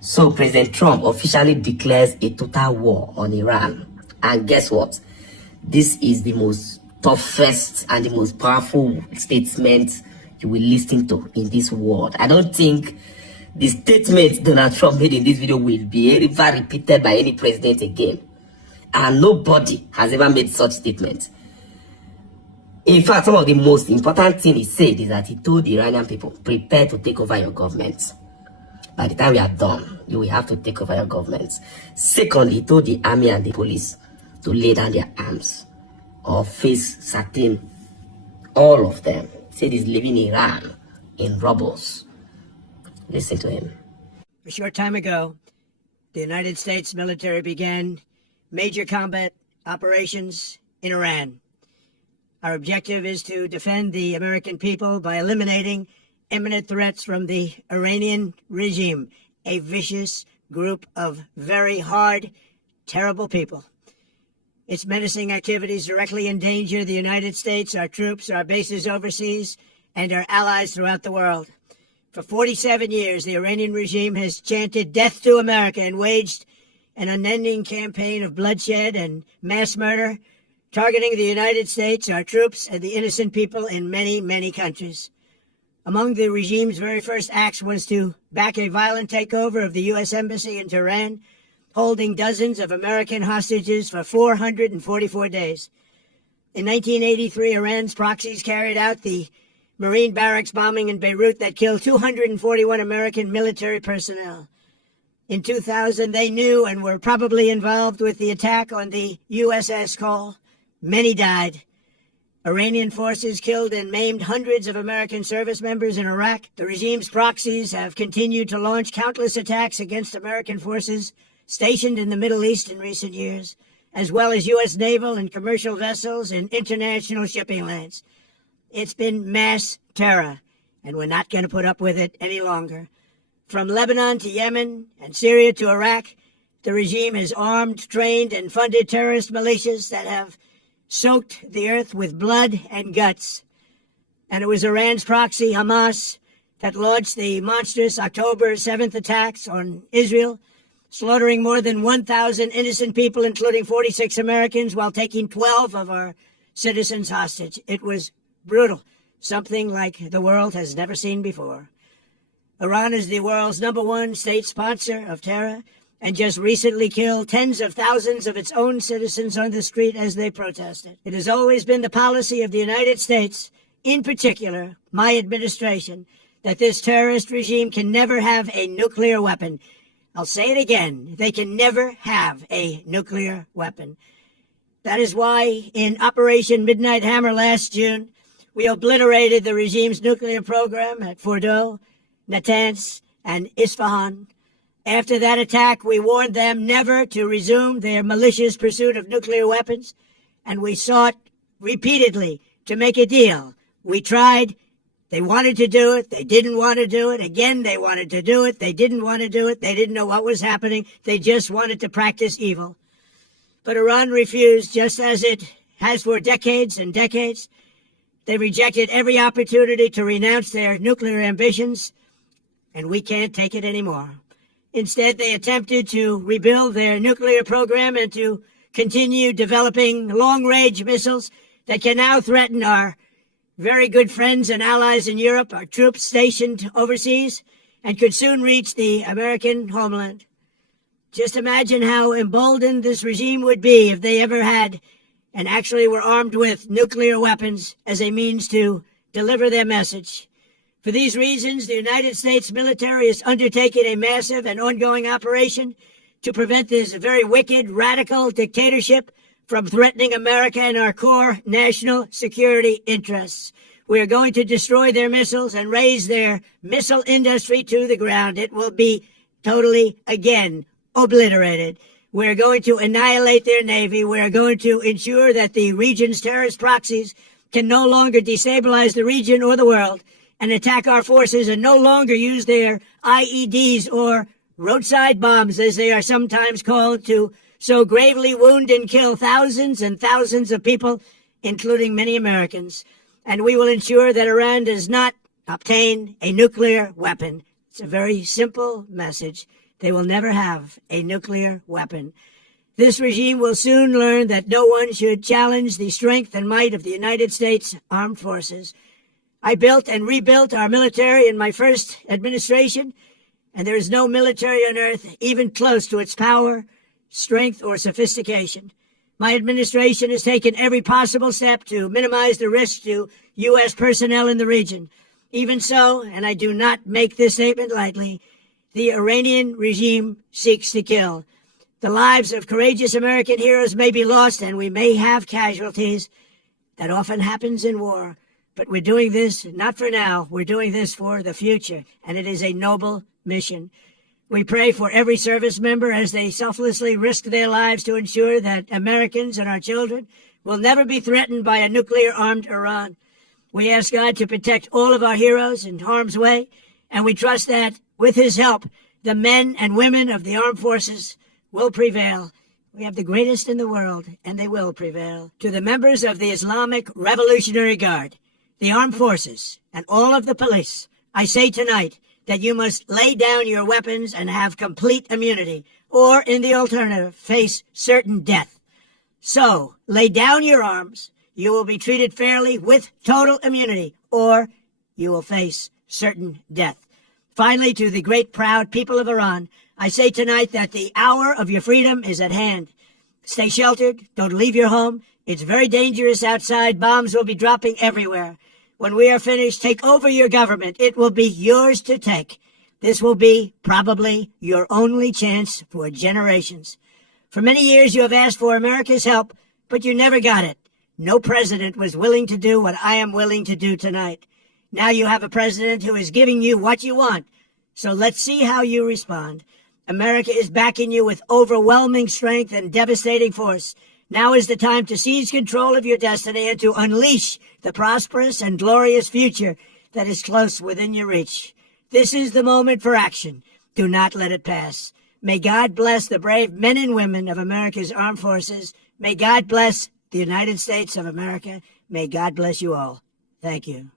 So President Trump officially declares a total war on Iran. And guess what? This is the most toughest and the most powerful statement you will listen to in this world. I don't think the statement Donald Trump made in this video will be ever repeated by any president again. And nobody has ever made such statement. In fact, some of the most important thing he said is that he told the Iranian people, prepare to take over your government. By the time we are done, you will have to take over your government. Secondly, he told the army and the police to lay down their arms or face certain, all of them. He said he's leaving Iran in rubbles. Listen to him. A short time ago, the United States military began major combat operations in Iran. Our objective is to defend the American people by eliminating imminent threats from the Iranian regime, a vicious group of very hard, terrible people. Its menacing activities directly endanger the United States, our troops, our bases overseas, and our allies throughout the world. For 47 years, the Iranian regime has chanted death to America and waged an unending campaign of bloodshed and mass murder, targeting the United States, our troops, and the innocent people in many, many countries. Among the regime's very first acts was to back a violent takeover of the U.S. Embassy in Tehran, holding dozens of American hostages for 444 days. In 1983, Iran's proxies carried out the Marine barracks bombing in Beirut that killed 241 American military personnel. In 2000, they knew and were probably involved with the attack on the USS Cole. Many died. Iranian forces killed and maimed hundreds of American service members in Iraq. The regime's proxies have continued to launch countless attacks against American forces stationed in the Middle East in recent years, as well as U.S. naval and commercial vessels and international shipping lanes. It's been mass terror, and we're not going to put up with it any longer. From Lebanon to Yemen and Syria to Iraq, the regime has armed, trained, and funded terrorist militias that have soaked the earth with blood and guts. And it was Iran's proxy, Hamas, that launched the monstrous October 7th attacks on Israel, slaughtering more than 1,000 innocent people, including 46 Americans, while taking 12 of our citizens hostage. It was brutal, something like the world has never seen before. Iran is the world's #1 state sponsor of terror, and just recently killed tens of thousands of its own citizens on the street as they protested. It has always been the policy of the United States, in particular my administration, that this terrorist regime can never have a nuclear weapon. I'll say it again, they can never have a nuclear weapon. That is why in Operation Midnight Hammer last June, we obliterated the regime's nuclear program at Fordow, Natanz, and Isfahan. After that attack, we warned them never to resume their malicious pursuit of nuclear weapons, and we sought repeatedly to make a deal. We tried. They wanted to do it. They didn't want to do it. Again, they wanted to do it. They didn't want to do it. They didn't know what was happening. They just wanted to practice evil. But Iran refused, just as it has for decades and decades. They rejected every opportunity to renounce their nuclear ambitions, and we can't take it anymore. Instead, they attempted to rebuild their nuclear program and to continue developing long-range missiles that can now threaten our very good friends and allies in Europe, our troops stationed overseas, and could soon reach the American homeland. Just imagine how emboldened this regime would be if they ever had and actually were armed with nuclear weapons as a means to deliver their message. For these reasons, the United States military has undertaken a massive and ongoing operation to prevent this very wicked, radical dictatorship from threatening America and our core national security interests. We are going to destroy their missiles and raise their missile industry to the ground. It will be totally, again, obliterated. We're going to annihilate their Navy. We're going to ensure that the region's terrorist proxies can no longer destabilize the region or the world and attack our forces and no longer use their IEDs or roadside bombs, as they are sometimes called, to so gravely wound and kill thousands and thousands of people, including many Americans. And we will ensure that Iran does not obtain a nuclear weapon. It's a very simple message. They will never have a nuclear weapon. This regime will soon learn that no one should challenge the strength and might of the United States Armed Forces. I built and rebuilt our military in my first administration, and there is no military on earth even close to its power, strength, or sophistication. My administration has taken every possible step to minimize the risk to U.S. personnel in the region. Even so, and I do not make this statement lightly, the Iranian regime seeks to kill. The lives of courageous American heroes may be lost, and we may have casualties. That often happens in war. But we're doing this not for now. We're doing this for the future, and it is a noble mission. We pray for every service member as they selflessly risk their lives to ensure that Americans and our children will never be threatened by a nuclear-armed Iran. We ask God to protect all of our heroes in harm's way, and we trust that, with his help, the men and women of the armed forces will prevail. We have the greatest in the world, and they will prevail. To the members of the Islamic Revolutionary Guard, the armed forces, and all of the police, I say tonight that you must lay down your weapons and have complete immunity, or, in the alternative, face certain death. So, lay down your arms. You will be treated fairly with total immunity, or you will face certain death. Finally, to the great proud people of Iran, I say tonight that the hour of your freedom is at hand. Stay sheltered. Don't leave your home. It's very dangerous outside. Bombs will be dropping everywhere. When we are finished, take over your government. It will be yours to take. This will be probably your only chance for generations. For many years, you have asked for America's help, but you never got it. No president was willing to do what I am willing to do tonight. Now you have a president who is giving you what you want. So let's see how you respond. America is backing you with overwhelming strength and devastating force. Now is the time to seize control of your destiny and to unleash the prosperous and glorious future that is close within your reach. This is the moment for action. Do not let it pass. May God bless the brave men and women of America's armed forces. May God bless the United States of America. May God bless you all. Thank you.